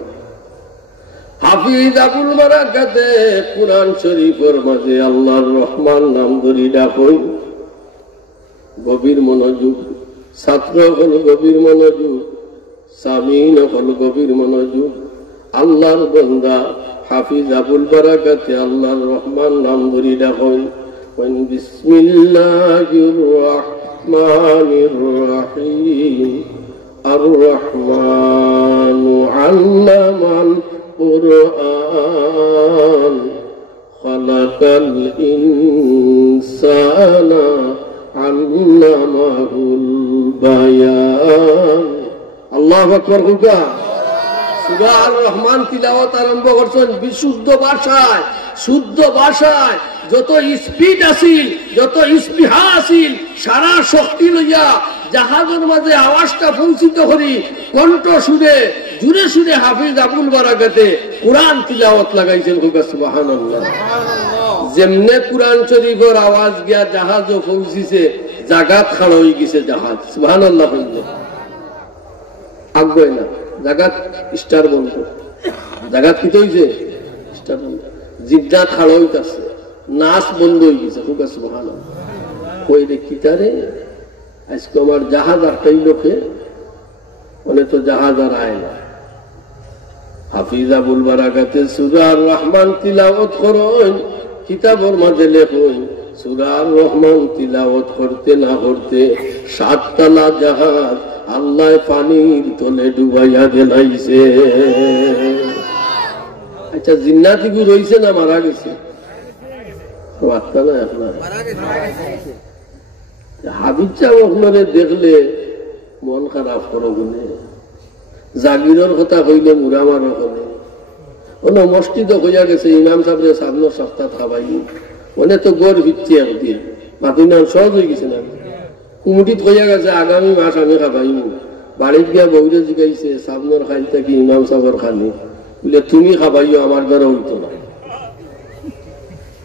হাফিজ আবুল বারাকাতে কুরআন শরীফের মাঝে আল্লাহর রহমান নাম ধরি ডাকই গভীর মনোযোগ ছাত্র হল গভীর মনোযোগ সামিন হল গভীর মনোযোগ আল্লাহর বান্দা হাফিজ আবুল বারাকাতে আল্লাহর রহমান নাম ধরি ডাকই বিসমিল্লাহির রাহমানির রাহিম আর রহমানু আল্লামাল কুরআন খালাকাল ইনসানা আল্লামাহুল বায়ান। আল্লাহু আকবার। হুকা সূরা আর রহমান তিলাওয়াত আরম্ভ করছেন বিশুদ্ধ ভাষায় শুদ্ধ ভাষায় যত স্পিড আছিল যত স্পৃহা আছিল সারা শক্তি লইয়া জাহাজের মাঝে আওয়াজটা পৌঁছিত করি কণ্ঠ সুরে জুড়ে সুরে হাফিজ আবুল বারাকাতে কুরআন তিলাওয়াত লাগাইছেন সুবহানাল্লাহ। যেমনে কুরআন শরীফের আওয়াজ গিয়া জাহাজও পৌঁছিছে জাগাত খাড়া হয়ে গেছে জাহাজ সুবহানাল্লাহ। আগ্রহ না জাগাত স্টার বন্ধ জাগাত কি হইছে স্টার বন্ধ জিদ্দা খাড়া হইতাছে নাচ বন্ধ হয়ে গেছে সুবহানাল্লাহ। ওই রে কিতারে আজকে আমার জাহাজ আটটাই লোকে বলে তো জাহাজ আর আয় না। হাফিজ আবুল বারাকাতে সূরা আর রহমান তিলাওয়াত করেন কিতাবের মাঝে লেখেন সূরা আর রহমান তিলাওয়াত করতে না করতে 7 তলা জাহাজ আল্লাহ পানির তলে ডুবাইয়া দিলাইছে। আচ্ছা জিন্নাতি গু রইছে না মারা গেছে? হাবিজ আপনারে দেখলে মন খারাপ করো বলে জাগিরের কথা কইলে মুরা মারো বলে ওনা মসজিদ হইয়া গেছে ইমাম সাহেবের সামনে সপ্তাহ খাবাই ওনে তো গড় ভিত্তি একদিন মাতুই নাম সহজ হয়ে গেছে না কুমুটিত হইয়া গেছে আগামী মাস আমি খাবাই বাড়িত গিয়া বউরে জিগাইছে সামনের খাইল থেকে ইমাম সাহেবের খানি বলে তুমি খাবাইও আমার দ্বারা হইতো না।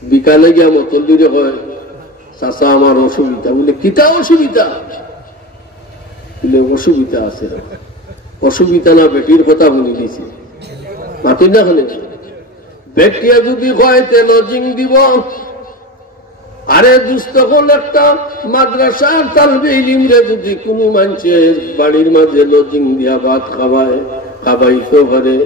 বিকালে গিয়া মতলদিরে হয় চাচা আমার অসুবিধা বলে কিতা অসুবিধা বলে অসুবিধা আছে অসুবিধা না বেটির কথা বলে দিয়েছি মাতি না খানে বেটিয়া যদি কয়তে লজিং দিব আরে দুস্থ হল একটা মাদ্রাসার তালবে ইলমে যদি কোনো মানুষের বাড়ির মাঝে লজিং দিয়া ভাত খাবায় খাবাইতে পারে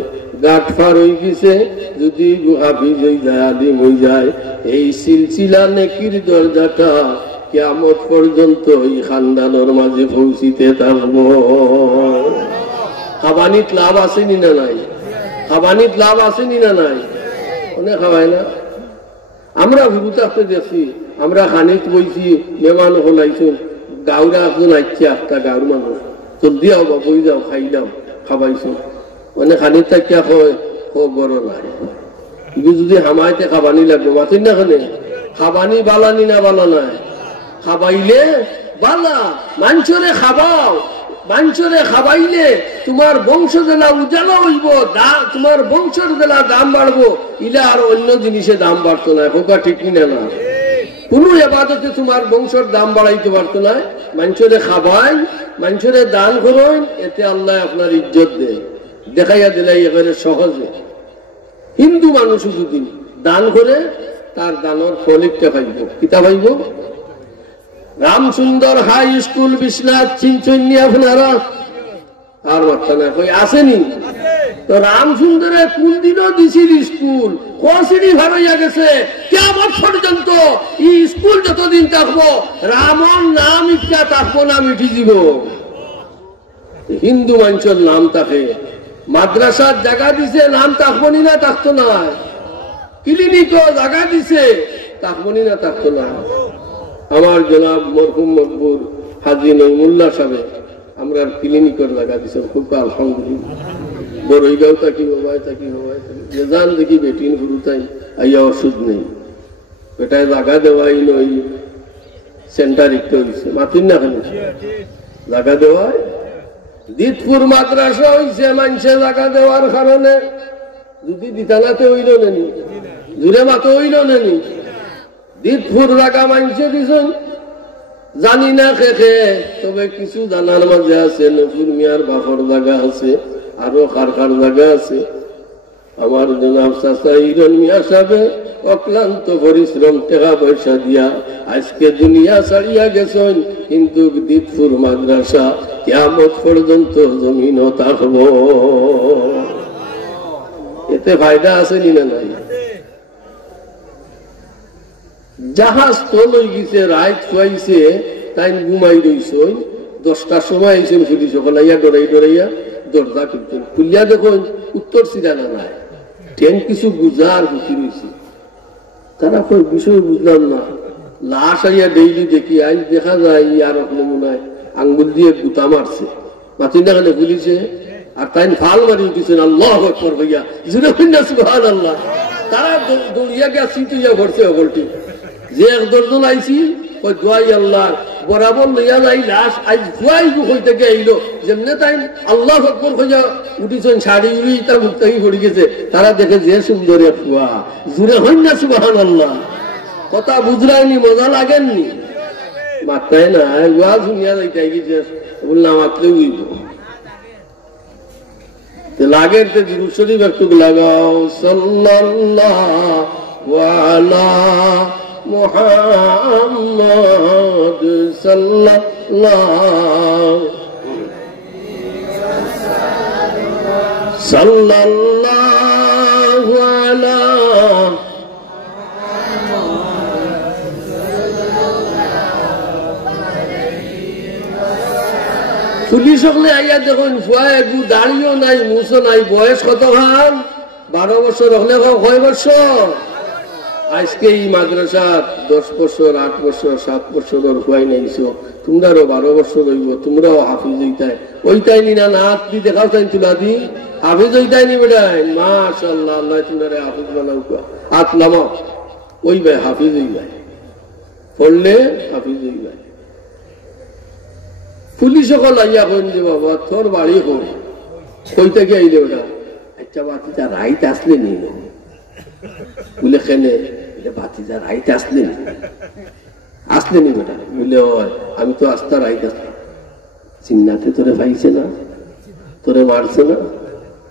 গাঠ ফার হয়ে গেছে যদি হাফিজ হয়ে যায় আলিম হয়ে যায় এই সিলসিলা নেকির দরজাটা কিয়ামত পর্যন্ত এই খানদানের মাঝে পৌঁছিতে থাকবো। খাবানিত লাভ আসেনি না নাই? খাবানিত লাভ আসেনি না নাই? অনেক খাওয়ায় না আমরা ভুরু থাকতে দেখছি আমরা খানিত বইছি মেহমান হলাইছি গাউরা একজন আসছে একটা গাউর মানুষ জলদি আও বা বই যাও খাই দাও খাবাইছো মানে খানিত থাকিয়া কয় ও গড় নাই কিন্তু যদি হামাইতে খাবানি লাগবে মাতুন না খানে খাবানি বালানি না বালা নাই খাবাইলে বালা মাঞ্চরে খাবাও মাঞ্চরে খাবাইলে তোমার বংশ জেলা উজালা হইব তোমার বংশের জেলা দাম বাড়বো ইলে আর অন্য জিনিসে দাম বাড়তো না হোকা ঠিক কিনা না কোন এবাদতে তোমার বংশের দাম বাড়াইতে পারতো না মাঞ্চরে খাবাই মাঞ্চরে দান করেন এতে আল্লাহ আপনার ইজ্জত দেয় দেখাইয়া দিলাই এবারে সহজে হিন্দু মানুষ যদি দান করে তার দানের ফলিকটা পাইব কিতা পাইব রামসুন্দর হাই স্কুল বিশ্বনাথ চিনচন্নি আপনারা আর বার্তা না কই আসেনি তো রামসুন্দরে কোন দিনও দিছিল স্কুল কসিডি ভাড়াইয়া গেছে কেমন পর্যন্ত এই স্কুল যতদিন থাকবো রামন নাম ইচ্ছা থাকবো না মিটি দিব হিন্দু মানুষের নাম থাকে মাদ্রাসার জায়গা দিছে নাম থাকবনি না থাকতো না ক্লিনিকও জায়গা দিছে থাকবনি না থাকতো না আমার জনাব মরহুম মকবুর হাজী নঈমুল্লাহ সাহেব আমরা ক্লিনিকের জায়গা দিছে খুব আলহামদুলিল্লাহ বড়ইগাঁও থাকি হবাই থাকি যে জান দেখি বেটিন গুরু তাই আইয়া ওষুধ নেই বেটায় জায়গা দেওয়াই নই সেন্টার ইকতে হয়েছে মাতুন না খালি জায়গা দেওয়ায় দিতপুর মাদ্রাসা হয়েছে মানুষে জায়গা দেওয়ার কারণে যদি দিতানাতে হইল নেনি জুড়ে মাতো হইল নেনি দিতপুর জায়গা মানুষে দিছেন জানি না খেখে তবে কিছু জানার মাঝে আছে নফুর মিয়ার বাফর জায়গা আছে আরো কার জায়গা আছে আমার জনাব চাচা হিরণ মিয়া সাহেব অক্লান্ত পরিশ্রম টাকা পয়সা দিয়া আজকে দুনিয়া ছাড়িয়া গেছেন কিন্তু দিতপুর মাদ্রাসা কিয়ামত পর্যন্ত জমিনও থাকব এতে ফায়দা আছে না নাই জাহাজ তো লই গেছে রাইত খুয়াইছে তাই ঘুমাই রইছ 10টার সময় আইছেন পুলিশ সকলাইয়া ডরাইয়া দরজা খুলতেন খুলিয়া দেখুন উত্তর সিরানা নাই ট্রেন কিছু গুজার হুকি রয়েছে তারা কোন বিষয় বুঝলাম না লাশ আইয়া ডেইলি দেখি আজ দেখা যায় আর মনে হয় আঙ্গুল দিয়ে গুতা মারছে মাতিন দেখালে পুলিশে আর তাই ফাল মারি উঠেছেন আল্লাহ আকবার ভাইয়া জুড়ে সুবহানাল্লাহ তারা দৌড়িয়া গিয়া সিটুইয়া ভরছে অগলটি যে এক দর্জন আইছি ওই দোয়াই আল্লাহ বরাবর লইয়া যাই লাশ আজ দোয়াই হইতে গিয়ে আইলো যেমনে তাই আল্লাহ আকবার হইয়া উঠিছেন শাড়ি উড়ি তার মুখ থেকে পড়ে গেছে তারা দেখে যে সুন্দর এক ফুয়া জুড়ে হইন না সুবহানাল্লাহ কথা বুঝলাইনি মজা লাগেননি মাত্রায় না ওয়া শুনিয়া যাইতে গেছে বললাম মাতলেও লাগের তে দুরূদ শরীফ একটু লাগাও সাল্লাল্লাহু আলা মুহাম্মদ সাল্লাল্লাহু আলা পুলিশ হলে আইয়া দেখুন দাঁড়িয়েও নাই মুছো নাই বয়স কত খান 12 বছর হলে কয় বছর আজকে এই মাদ্রাসা 10 বছর 8 বছর 7 বছর হুয়াই নাইছো তোমরাও 12 বছর হইব তোমরাও হাফিজ হইতাই ওইটাই নি না নাচ দি দেখাও তাই তুলা দি হাফিজ হইতাই নি বেটাই মাশাআল্লাহ আল্লাহ তোমরা হাফিজ বানাও হাত নামাও ওই ভাই হাফিজ হই ভাই পড়লে হাফিজ হই ভাই পুলিশ সকল আইয়া কইন যে বাবা তোর বাড়ি কই থেকে আইলে ওটা আচ্ছা বাতিজা রাইত আসলে নি বলে খেলে বাতিজা রাইত আসলে নি বেটা বলে আমি তো আস্তা রাইত আসলাম জিন্নাতে তোরে পাইছে না তোরে মারছে না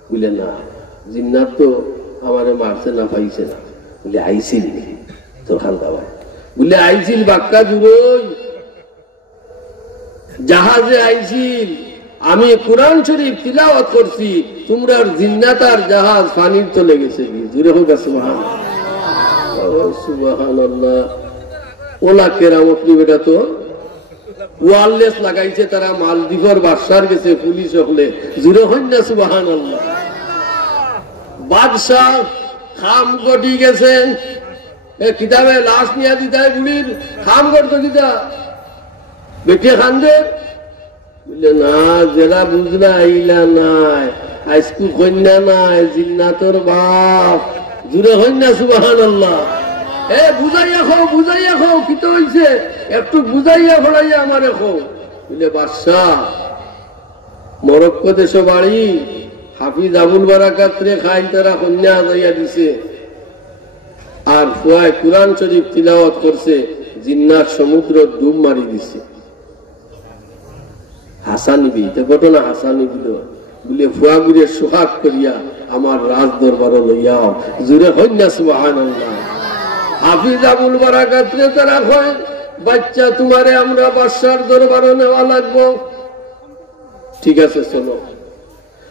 বলে না জিন্নাত তো আমারে মারছে না পাইছে না বলে আইছিল তোর খান দাবা বলে আইছিল বাক্কা জুড়ই জাহাজে আইছিল আমি কোরআন শরীফ তিলাওয়াত করছি তোমরা জিন্নাতার জাহাজ পানির তলে গেছে জুড়ে হোক সুবহানাল্লাহ সুবহানাল্লাহ ওলা কেরামত নি বেটা তো ওয়ারলেস লাগাইছে তারা মালদ্বীপের বাদশার গেছে পুলিশ হলে জুড়ে হই না সুবহানাল্লাহ বাদশাহ খাম গটি গেছেন এ কিতাবে লাশ নিয়া দিতায় বুড়ির খাম গট দিতা বেটে খান্দে বলে না জেলা বুঝলা আইলা নাই আজকু কন্যা নাই জিন্নাতর বাপ জুড়ে হই না সুবহানাল্লাহ। এ বুঝাইয়া খাও কি তো হইছে, একটু বুঝাইয়া ফড়াইয়া আমারে খাও বলে বাদশাহ মরক্কো দেশ বাড়ি, হাফিজ আবুল বারাকাত রে খাই তারা কন্যা যাইয়া দিছে, আর ফুয়ায় কুরআন শরীফ তিলাওয়াত করছে, জিন্নাত সমুদ্র ডুব মারি দিছে। হাসানিবি তো ঘটনা, হাসানিবি বলে ফুয়া গুড়ে সোহাগ করিয়া আমার রাজ দরবার লইয়াও, জুড়ে হই না সুবহানাল্লাহ। হাফিজ আবুল বারাকাত রে তারা কয় বাচ্চা তোমারে আমরা বাদশার দরবারে নেওয়া লাগবো। ঠিক আছে চলো।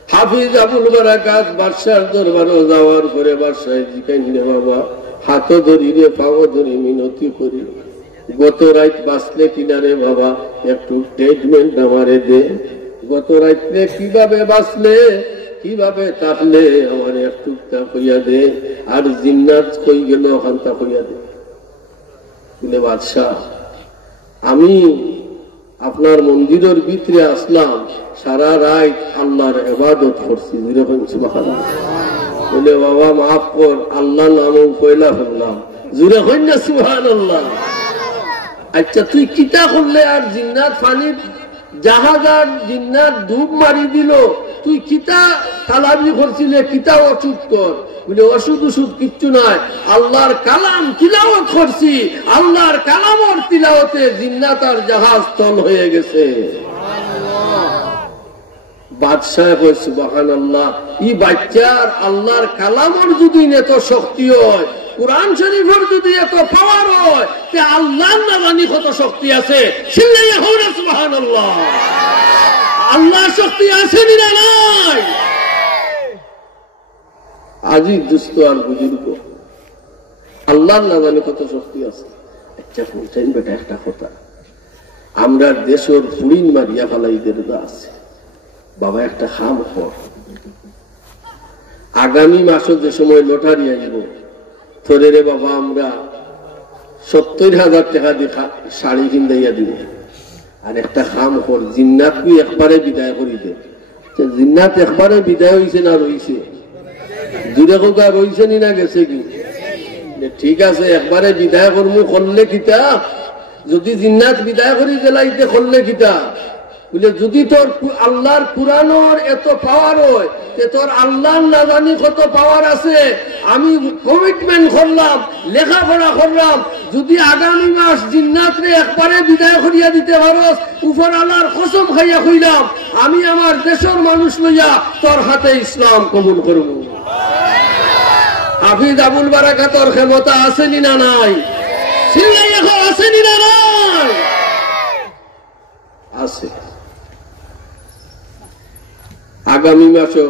হাফিজ আবুল বারাকাত বাদশার দরবারে যাওয়ার পরে বাদশাহ জিকাইলে বাবা হাত ধরি রে পাও ধরি মিনতি করি, গত রাত বাঁচলে কিনারে বাবা একটু ট্রিটমেন্ট আমারে দে, গত রাত্রে কিভাবে বাঁচলে কিভাবে থাকলে আমার একটু কইয়া দে, আর জিন্নাত কই গেল ওখানটা কইয়া দে। বলে বাদশাহ আমি আপনার মন্দিরের ভিতরে আসলাম, সারা রাত আল্লাহর ইবাদত করছি, যেরকম সুবহানাল্লাহ। বলে বাবা মাফ কর, আল্লাহ নাম কইলা ফেললাম, জুড়ে হই না সুবহানাল্লাহ। আচ্ছা তুই কিতা করলে আর জিন্নাত পানির জাহাজ আর জিন্নাত ডুব মারি দিল, তুই কিতা তালাবি করছিলে, কিতা ওষুধ কর? বলে ওষুধ কিচ্ছু নাই, আল্লাহর কালাম তিলাওয়াত করছি, আল্লাহর কালামর তিলাওয়াতে জিন্নাত আর জাহাজ তল হয়ে গেছে। বাদশাহ কই সুবহানাল্লাহ, এই বাচ্চার আল্লাহর কালামর যদি এত শক্তি হয়, কুরআন শরীফের যদি এত পাওয়ার হয়, তে আল্লাহর না জানি কত শক্তি আছে। চিল্লাইয়া হও না সুবহানাল্লাহ। আল্লাহর শক্তি আছে না নাই? আজি দুস্থ আর বুজুর্গ, আল্লাহর না জানি কত শক্তি আছে। একটা বলছেন বেটা একটা কথা, আমরা দেশের ফুড়িন মারিয়া ফালাইদের আছে বাবা, একটা খাম কর, আগামী মাসে যে সময় লটারি আইব তোরে রে বাবা আমরা 70,000 টাকা দিয়ে শাড়ি কিনাইয়া দিব, আর একটা খাম কর, জিন্নাত তুই একবারে বিদায় করি দে। জিন্নাত একবারে বিদায় হইছে না রইছে? দূরে কোকা রইছে নি না গেছে কি? ঠিক আছে একবারে বিদায় করমু, করলে কিতা? যদি জিন্নাত বিদায় করি জেলাইতে করলে কিতা? বলে যদি তোর আল্লাহর কুরআনের এত পাওয়ার হয়, তোর আল্লাহর না জানি কত পাওয়ার আছে। আমি কমিটমেন্ট করলাম, লেখাপড়া করলাম, যদি আগামী মাস জিন্নাত রে একবারে বিদায় করিয়া দিতে পারস, উপর আল্লাহর কসম খাইয়া কইলাম আমি আমার দেশের মানুষ লইয়া তোর হাতে ইসলাম কবুল করব। হাফিজ আবুল বারাকাতর ক্ষমতা আসেনি না নাই? চিল্লাইয়া কও আসেনি না নাই? আছে। আগামী মাসে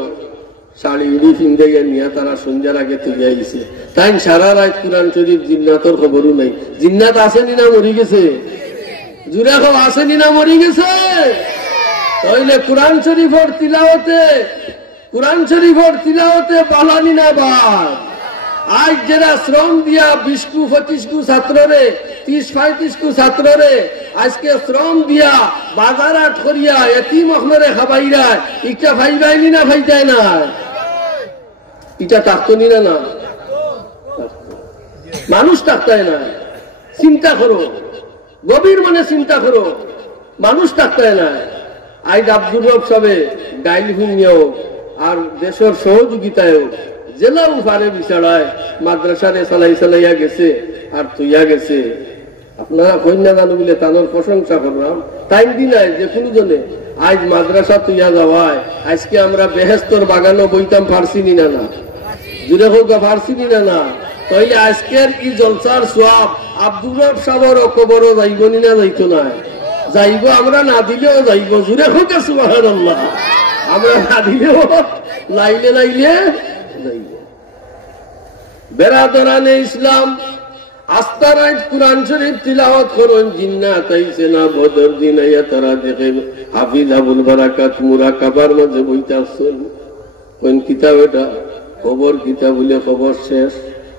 শাড়ি উড়ি ফিন্দে নিয়ে তারা সন্ধ্যার আগে তুলিয়া গেছে, তাই সারা রাত কুরআন শরীফ জিন্নাতর খবরও নাই। জিন্নাত আসেনি না মরি গেছে? জুড়ে খাও আসেনি না মরি গেছে? তাইলে কোরআন শরীফের তিলাওয়াতে পালানি না বাদ। আজ যারা শ্রম দিয়া 20-25 ছাত্ররে 30-35 ছাত্ররে আজকে শ্রম দিয়া বাজার হাট করিয়া এতিম অখনরে খাবাইরা, ইটা ভাইবাইনি না ভাইতাই না? ইটা থাকতনি না? না মানুষ থাকতায় না। চিন্তা করো, গভীর মনে চিন্তা করো, মানুষ থাকতায় না। আজ আব্দুর রব সাহেবে গাইল ভূমিও আর দেশের সহযোগিতায়ও জেলা উপারে বিচারায় মাদ্রাসারে চালাইয়া গেছে আর তুইয়া গেছে। আপনারা কন্যা জানো বলে তানোর প্রশংসা করলাম, তাই দিনাই যে কোনো জনে আজ মাদ্রাসা তুইয়া যাওয়ায় আজকে আমরা বেহেস্তর বাগানও বইতাম ফার্সিনি না না? জুড়ে হোক ফার্সিনি না না? তাইলে আজকের কি জলসার সোয়াব আব্দুর রব সাহেবের কবরও যাইবনি না? যাইতো না? যাইব, আমরা না দিলেও যাইব। জুড়ে হোক সুবহানাল্লাহ। আমরা না দিলেও লাইলে যাইব। বেরাদরানে ইসলাম, আস্তারায় কুরআন শরীফ তিলাওয়াত করুন। জিন্নাত আইছে না বদর দিন আইয়া তারা দেখে হাফিজ আবুল বারাকাত মুরাকাবার মধ্যে বইতে আসছেন। কোন কিতাব এটা? খবর কিতাব বলে খবর শেষ।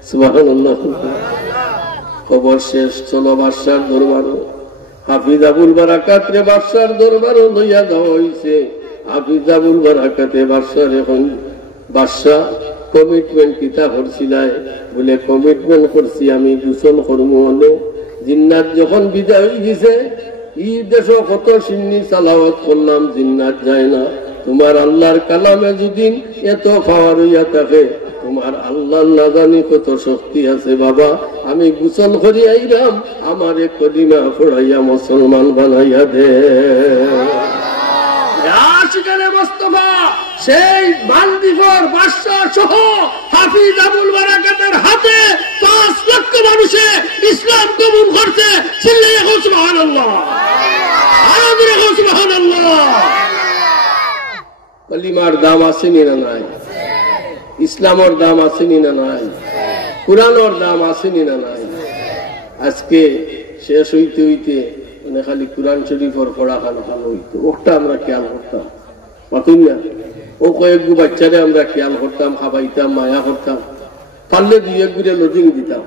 সুবহানাল্লাহ, খবর শেষ। চলো বাদশার দরবার। হাফিজ আবুল বারাকাত রে বাদশার দরবারও লইয়া দেওয়া হইছে। হাফিজ আবুল বারাকাতে বাদশার এখন বাদশাহ কমিটমেন্ট কিতা করছিলাই? বলে কমিটমেন্ট করছি আমি গোসল করবো হলে জিন্নাত যখন বিদায় হয়ে গেছে ই দেশ কত সিন্নি সালাওয়াত করলাম জিন্নাত যায় না। তোমার আল্লাহর কালামে যদি এত পাওয়ার হইয়া থাকে তোমার আল্লাহ না জানি কত শক্তি আছে বাবা। আমি গোসল করি আইলাম আমার এক কলিমা পড়াইয়া মুসলমান বানাইয়া দে। সেখানে মোস্তফা সেই মালদ্বীপের বাদশাহ সহ হাফিজ আবুল বারাকাতের হাতে 5 লক্ষ মানুষে ইসলাম কবুল করছে। চিল্লাইয়া কও সুবহানাল্লাহ, আরো জোরে কও সুবহানাল্লাহ। কলিমার দাম আছে না নাই? ইসলামের দাম আছে না নাই? কুরআনের দাম আছে না নাই? আজকে শেষ হইতে হইতে মানে খালি কুরআন শরীফের পড়া খানো ভালো হইতো, ওটা আমরা খেয়াল করতাম পাতুন না। ও কয়েকগু বাচ্চারে আমরা খেয়াল করতাম, খাবাইতাম, মায়া করতাম, পারলে 2-1 গুড়ে লজিং দিতাম।